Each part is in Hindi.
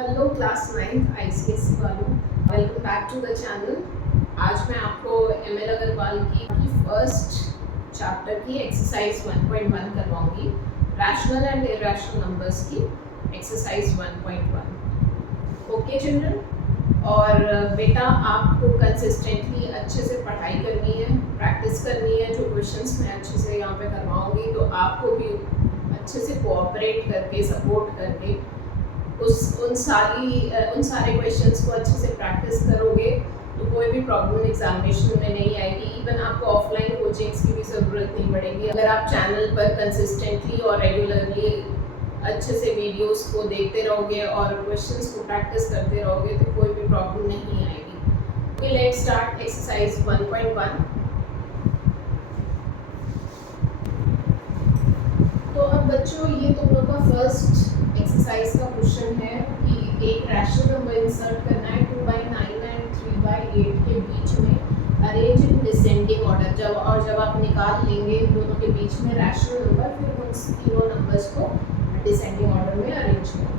हेलो क्लास 9th ICSE वालों, welcome back to the channel. आज मैं आपको ML अग्रवाल की फर्स्ट चैप्टर की एक्सरसाइज 1.1 करवाऊंगी, रैशनल एंड इरैशनल नंबर्स की एक्सरसाइज 1.1। ओके चिल्ड्रन, और बेटा आपको कंसिस्टेंटली अच्छे से पढ़ाई करनी है, प्रैक्टिस करनी है। जो क्वेश्चंस मैं अच्छे से यहाँ पे करवाऊंगी तो आपको भी अच्छे से कोऑपरेट करके, सपोर्ट करके उन सारे क्वेश्चंस को अच्छे से प्रैक्टिस करोगे तो कोई भी प्रॉब्लम एग्जामिनेशन में नहीं आएगी। इवन आपको ऑफलाइन कोचिंग्स की भी ज़रूरत नहीं पड़ेगी। अगर आप चैनल पर कंसिस्टेंटली और रेगुलरली अच्छे से वीडियोस को देखते रहोगे और क्वेश्चंस को प्रैक्टिस करते रहोगे तो कोई भी प्रॉब्लम नहीं आएगी। Okay, let's start exercise 1.1। तो अब बच्चों, ये तुम लोग का फर्स्ट एक्सरसाइज का क्वेश्चन है कि एक रैशनल नंबर इंसर्ट करना है 2/9 एंड 3/8 के बीच में, अरेंज इन डिसेंडिंग ऑर्डर। जब आप निकाल लेंगे इन दोनों के बीच में रैशनल नंबर, फिर उन तीनों नंबर्स को डिसेंडिंग ऑर्डर में अरेंज करना।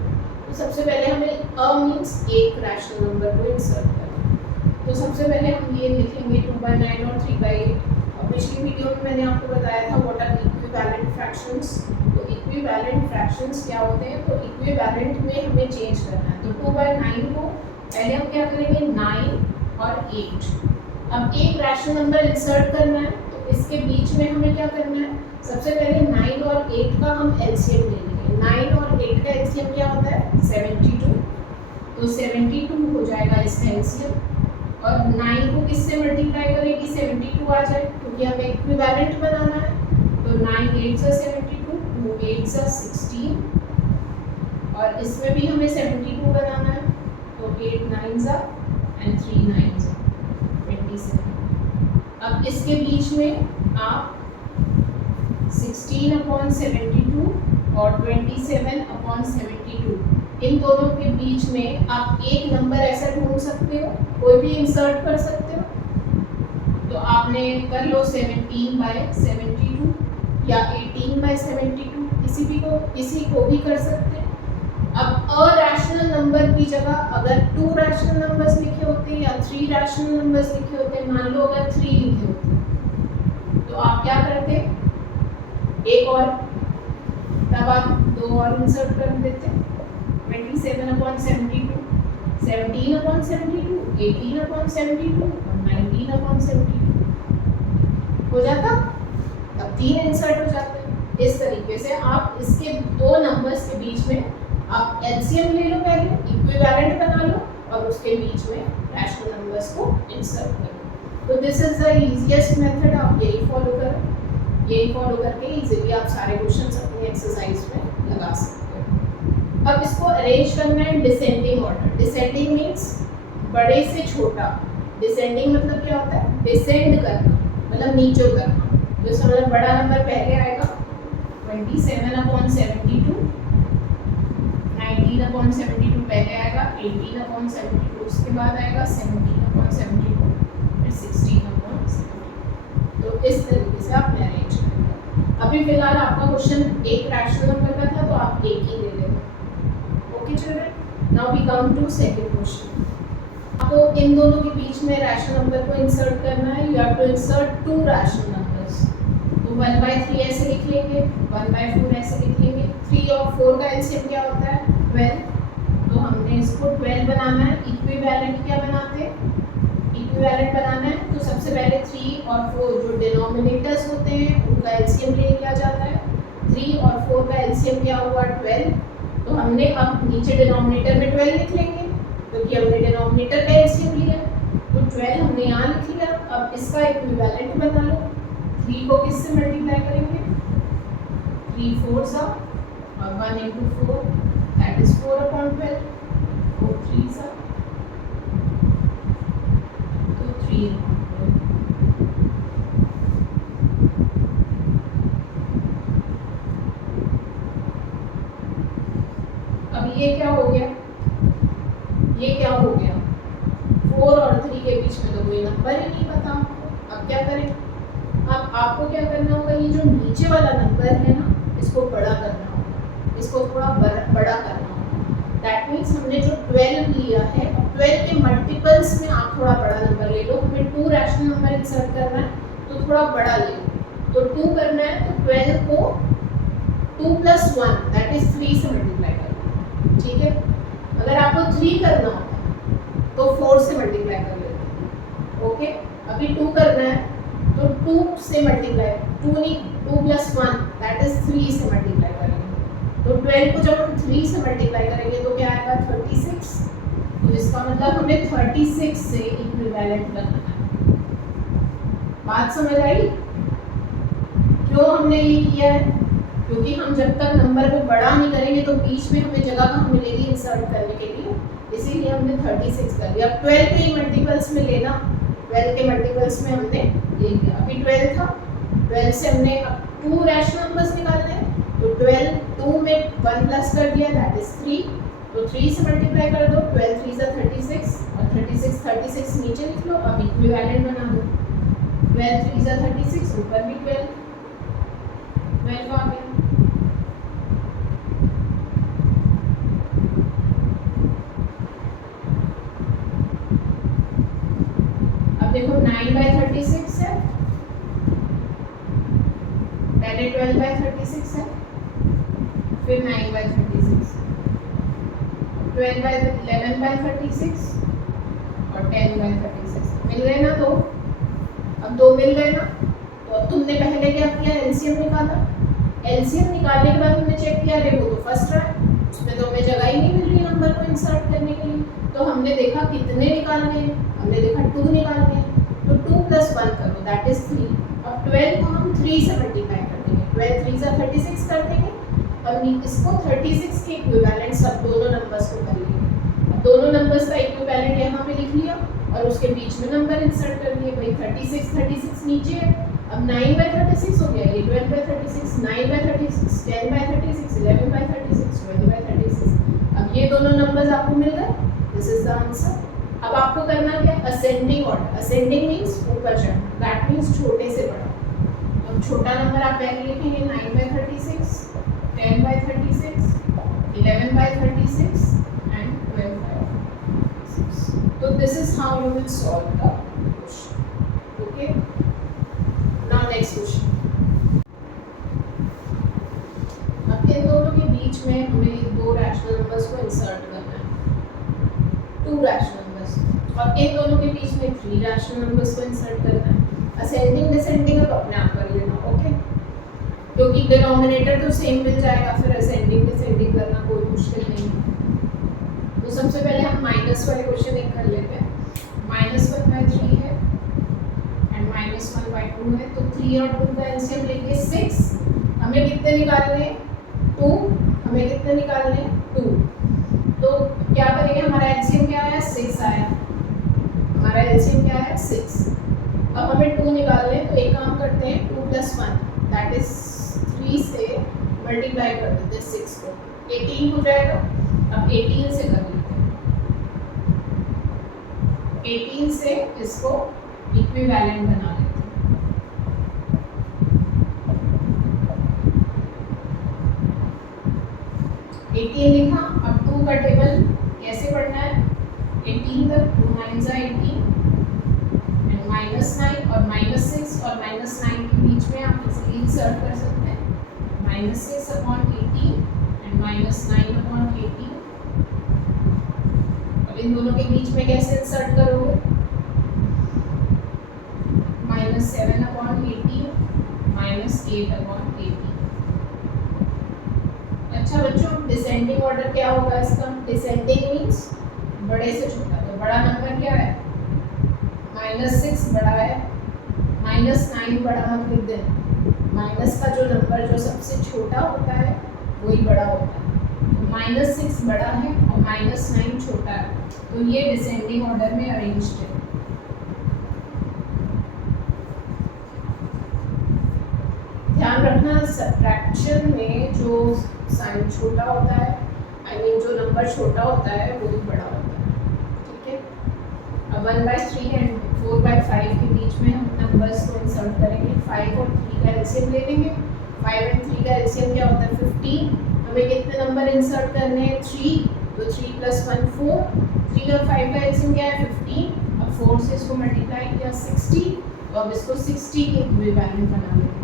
तो सबसे पहले हमें अ मीन्स एक रैशनल नंबर को इंसर्ट करना। तो सबसे पहले हम ये लिखेंगे 2/9 और 3/8। पिछली वीडियो में मैंने आपको बताया था व्हाट आर इक्विवेलेंट फ्रैक्शंस। तो इक्विवेलेंट फ्रैक्शंस क्या होते हैं? तो इक्विवेलेंट में हमें चेंज करना है। तो 2/9 को पहले हम क्या करेंगे, 9 और 8। अब एक रैशनल नंबर इंसर्ट करना है तो इसके बीच में हमें क्या करना है, सबसे पहले 9 और 8 का हम एलसीएम ले लेंगे। 9 और 8 का एलसीएम क्या होता है, 72। तो 72 हो जाएगा इसका एलसीएम। और 9 को किससे मल्टीप्लाई करेंगे 72 आ जाए, क्योंकि हमें इक्विवेलेंट बनाना है। तो 9 8 से 72, 2 8 से 16, और इसमें भी हमें 72 बनाना है। तो 8 9 से एंड 3 9 से 27। अब इसके बीच में आप 16/72 और 27/72, इन दोनों के बीच में आप एक नंबर ऐसा ढूंढ सकते हो, कोई भी इंसर्ट कर सकते हो। तो आपने कर लो 17/72 या 18/72, किसी को भी कर सकते हैं। अब अरैशनल नंबर की जगह अगर 2 रैशनल नंबर्स लिखे होते हैं या 3 रैशनल नंबर्स लिखे होते हैं, मान लो अगर 3 लिखे होते तो आप क्या करते, एक और, तब आप 2 और इंसर्ट कर देते। 27/72, 17/72, 18/72 और 19/72 हो जाता। अब 3 इंसर्ट हो जाते हैं। इस तरीके से आप इसके दो नंबर्स के बीच में आप एलसीएम ले लो, पहले इक्विवेलेंट बना लो और उसके बीच में रैशनल नंबर्स को इंसर्ट करो। तो this is the easiest method, आप यही फॉलो करें। यही फॉलो करके इजीली आप सारे क्वेश्चंस अपनी एक्सरसाइज में लगा सकते हो। अब इसको अरेंज करना है डिसेंडिंग ऑर्डर। डिसेंडिंग मीन्स बड़े से छोटा। डिसेंडिंग मतलब क्या होता है, डिसेंड करना मतलब नीचे उतरना। जैसे मतलब बड़ा नंबर पहले आएगा 27/72, 19/72 पहले आएगा, 18/72 उसके बाद आएगा, 17/72 फिर 16/72। तो इस तरीके से आप अरेंज करेंगे। अभी फिलहाल आपका क्वेश्चन एक रैशनल नंबर का था तो आप एक ही ले लेंगे। Okay children, now we come to second question. आपको इन दोनों के बीच में रैशनल नंबर को इंसर्ट करना है। You have to insert 2 rational numbers. तो 1/3 ऐसे लिख लेंगे, 1/4 ऐसे लिख लेंगे। 3 और 4 का एलसीएम क्या होता है, 12। तो हमने इसको 12 बनाना है। इक्विवेलेंट क्या बनाते हैं, इक्विवेलेंट बनाना है तो सबसे पहले 3 और 4 जो डिनोमिनेटर्स होते हैं उनका एलसीएम ले लिया जाता है। 3 और 4 का एलसीएम क्या हुआ, 12। तो हमने अब नीचे डिनोमिनेटर में 12 लिख लेंगे क्योंकि हमने डिनोमिनेटर का एलसीएम लिया। तो 12 हमने यहाँ लिख लिया। अब इसका इक्विवेलेंट बना लो। 3 को किससे मल्टीप्लाई करेंगे, 3 4 सा और 1 into 4 that is 4/12, 4 3 सा तो 3/12। अब ये क्या हो गया, ये क्या हो गया, 4 और 3 के बीच में तो कोई नंबर ही नहीं पता आपको। अब क्या करें, अब आपको क्या करना होगा, ये जो नीचे वाला नंबर है ना, इसको बड़ा करना होगा, इसको थोड़ा बड़ा करना होगा। दैट मीन्स हमने जो 12 लिया है, अब 12 के मल्टीपल्स में आप थोड़ा बड़ा नंबर ले लो। हमें 2 रैशनल नंबर इंसर्ट करना है तो थोड़ा बड़ा ले लो। तो 2 करना है तो 12 को 2 + 1 दैट इज 3 से मल्टीप्लाई करना, ठीक है। अगर आपको 3 करना होता तो 4 से मल्टीप्लाई कर लेते, ओके। अभी 2 करना है तो 2 से मल्टीप्लाई, 2 नहीं 2 + 1 दैट इज 3 से मल्टीप्लाई करेंगे। तो 12 को जब हम 3 से मल्टीप्लाई करेंगे तो क्या आएगा 36। तो इसका मतलब हमें 36 से इक्विवेलेंट करना है। बात समझ आई? क्यों हमने ये किया है? क्योंकि हम जब तक नंबर को बड़ा नहीं करेंगे तो बीच में हमें जगह कहाँ मिलेगी इंसर्ट करने के लिए, इसीलिए हमने 36 कर दिया। अब 12 के ही मल्टीपल्स में लेना, 12 के मल्टीपल्स में हमने ले लिया। अभी 12 था, 12 से हमने अब 2 रैशनल नंबर्स निकालने हैं तो 12 2 में 1 प्लस कर दिया दैट इज 3। तो 3 से मल्टीप्लाई कर दो, 12 3 = 36 और 36 नीचे लिख लो। अब इक्विवेलेंट बना दो, 12 3 = 36 ऊपर भी 12 आ गया। अब देखो 9/36 है, पहले 12/36 है, फिर 9/36, 11/36 और 10/36 मिल गए ना दो। अब दो मिल गए ना, तो अब तुमने पहले क्या किया, एलसीएम निकाला। एलसीएम निकालने के बाद तुमने चेक किया, अरे वो तो फर्स्ट रहा है, उसमें तो हमें जगह ही नहीं मिल रही नंबर को इंसर्ट करने के लिए। तो हमने देखा कितने निकालने हैं, हमने देखा 2 निकालने हैं, तो 2 + 1 करो दैट इज 3। अब 12 को हम 3 से मल्टीप्लाई कर देंगे, 12 3 = 36 कर देंगे। अब इसको 36 के इक्विवेलेंट सब दोनों नंबर्स को कर लेंगे। अब दोनों नंबर्स का इक्विवेलेंट यहाँ पे लिख लिया और उसके बीच में नंबर इंसर्ट कर दिए। भाई 36 नीचे है, अब 9/36 हो गया, ये 12/36, 9/36, 10/36, 11/36, 20/36। अब ये दोनों नंबर्स आपको मिल गए, दिस इज द आंसर। अब आपको करना क्या, असेंडिंग ऑर्डर। असेंडिंग मीन्स ऊपर चढ़ना, दैट मीन्स छोटे से बड़ा। अब छोटा नंबर आप पहले लिखेंगे 9/36, 10/36, 11/36 and 12/36. So this is how you will solve the question. Okay. Now next question. अब इन दोनों के बीच में हमें 2 रैशनल नंबर्स को इंसर्ट करना है, 2 रैशनल नंबर्स, और इन दोनों के बीच में 3 रैशनल नंबर्स को इंसर्ट करना है। असेंडिंग डिसेंडिंग अब अपने आप कर लेना, ओके, क्योंकि डिनोमिनेटर तो सेम मिल जाएगा, फिर असेंडिंग डिसेंडिंग करना कोई मुश्किल नहीं है। तो सबसे पहले हम माइनस वाले क्वेश्चन एक कर लेते हैं। -1/3 है एंड -1/2 है, तो 3 और 2 का एलसीएम लेंगे 6। हमें कितने निकालने हैं, 2। हमें कितने निकालने हैं, 2। तो क्या करेंगे, हमारा एलसीएम क्या आया, 6 आया। हमारा एलसीएम क्या है, 6। अब हमें 2 निकालने हैं, तो एक काम करते हैं, 2 + 1 दैट इज 3 से मल्टीप्लाई कर देते हैं 6 को, 18 हो जाएगा। अब 18 से कर लेते हैं, 18 से इसको इक्विवेलेंट बना लेते हैं। लिखा। अब 2 का टेबल कैसे पढ़ना है, 18 तक, 2 9 = 18 एंड -9 और -6 और -9 के बीच में आप इसे इंसर्ट कर सकते हैं, -6/18 एंड -9/18। अब इन दोनों के बीच में कैसे इंसर्ट करोगे, -7/18 -8/18। अच्छा बच्चों, डिसेंडिंग ऑर्डर क्या होगा इसका, डिसेंडिंग मीन्स बड़े से छोटा। तो बड़ा नंबर क्या है, -6 बड़ा है, -9 बड़ा मत लिख देना। माइनस का जो नंबर जो सबसे छोटा होता है वही बड़ा होता है। तो -6 बड़ा है और -9 छोटा है, तो ये डिसेंडिंग ऑर्डर में अरेंज्ड है। ध्यान रखना, सब्ट्रैक्शन में जो साइन छोटा होता है, जो नंबर छोटा होता है वो भी बड़ा होता है, ठीक है। अब 1/3 एंड 4/5 के बीच में हम नंबर्स को इंसर्ट करेंगे। 5 और 3 का एलसीएम ले लेंगे। 5 एंड 3 का एलसीएम क्या होता है, 15। हमें कितने नंबर इंसर्ट करने हैं, 3। तो 3 + 1 4, 3 और 5 का एलसीएम क्या है 15। अब 4 से इसको मल्टीप्लाई किया 60, तो अब इसको 60 के इक्विवेलेंट बना लेंगे।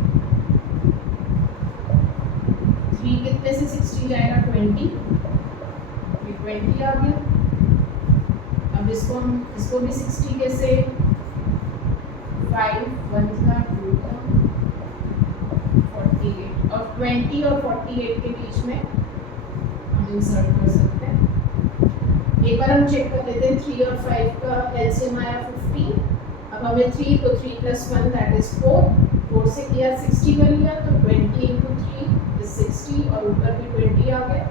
3 कितने से 60 जाएगा 20, ये 20 आ गया। अब इसको भी 60 के से 5 1 था 2 था 48, और 20 और 48 के बीच में हम इंसर्ट कर सकते हैं। एक बार हम चेक कर लेते हैं 3 और 5 का एलसीएम आया 15। अब हमें 3 तो 3 + 1 दैट इज 4, 4 से किया 60 कर लिया, तो 20 × 3 is 60 और ऊपर भी 20 आ गया।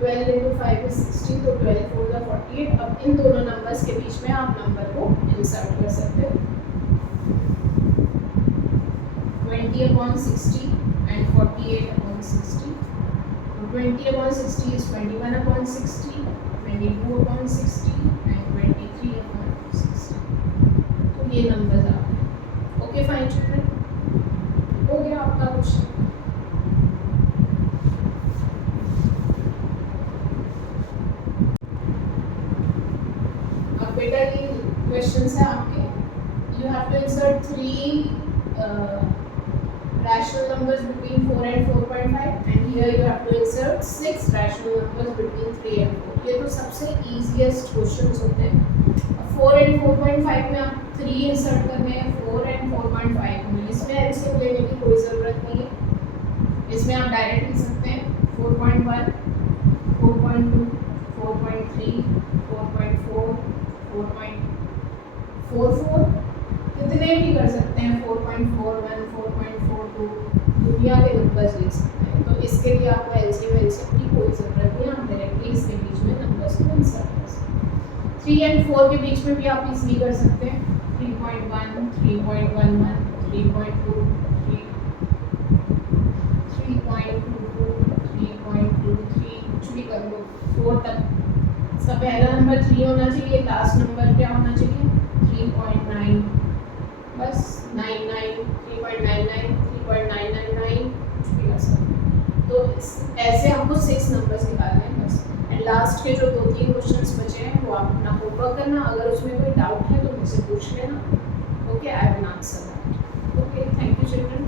12 × 5 is 60, तो 12 4 = 48। अब इन दोनों नंबर्स के बीच में आप नंबर को इंसर्ट कर सकते हो। 20/60 and 48/60. 20/60 is 21/60, 22/60 and 23/60. तो ये नंबर्स आ गए। ओके फाइन चिल्ड्रन, हो गया आपका क्वेश्चन। अब बेटा ये क्वेश्चंस है आपके। You have to insert 3 rational numbers between 4 and 4.5, and here you have to insert 6 rational numbers between 3 and 4. ये तो सबसे easiest questions होते हैं। 4 and 4.5 में आप 3 इंसर्ट करने हैं, 4 and 4.5 में इसमें एलसीएम लेने की कोई ज़रूरत नहीं है। इसमें आप डायरेक्ट लिख सकते हैं 4.1, 4.2, 4.3, 4.4, 4.44, कितने भी कर सकते हैं, 4.41, 4.42, दुनिया के नंबर्स लिख सकते हैं। तो इसके लिए आपको एलसीएम की कोई ज़रूरत नहीं है, आप डायरेक्टली इसके बीच में नंबर्स को इंसर्ट कर सकते हैं। 3 and 4 के बीच में भी आप इजीली कर सकते हैं, 3.1, 3.11, 3.2, 3.22, 3.23, कुछ भी कर लो 4 तक। इसका पहला नंबर 3 होना चाहिए, लास्ट नंबर क्या होना चाहिए 3.9, बस 99, 3.99, 3.999, कुछ भी कर सकते हैं। तो ऐसे हमको 6 नंबर्स निकालने हैं बस। एंड लास्ट के जो 2-3 क्वेश्चंस बचे हैं वो आप अपना होमवर्क करना, अगर उसमें कोई डाउट है तो मुझसे पूछ लेना। Okay, I will answer that. Okay, thank you children.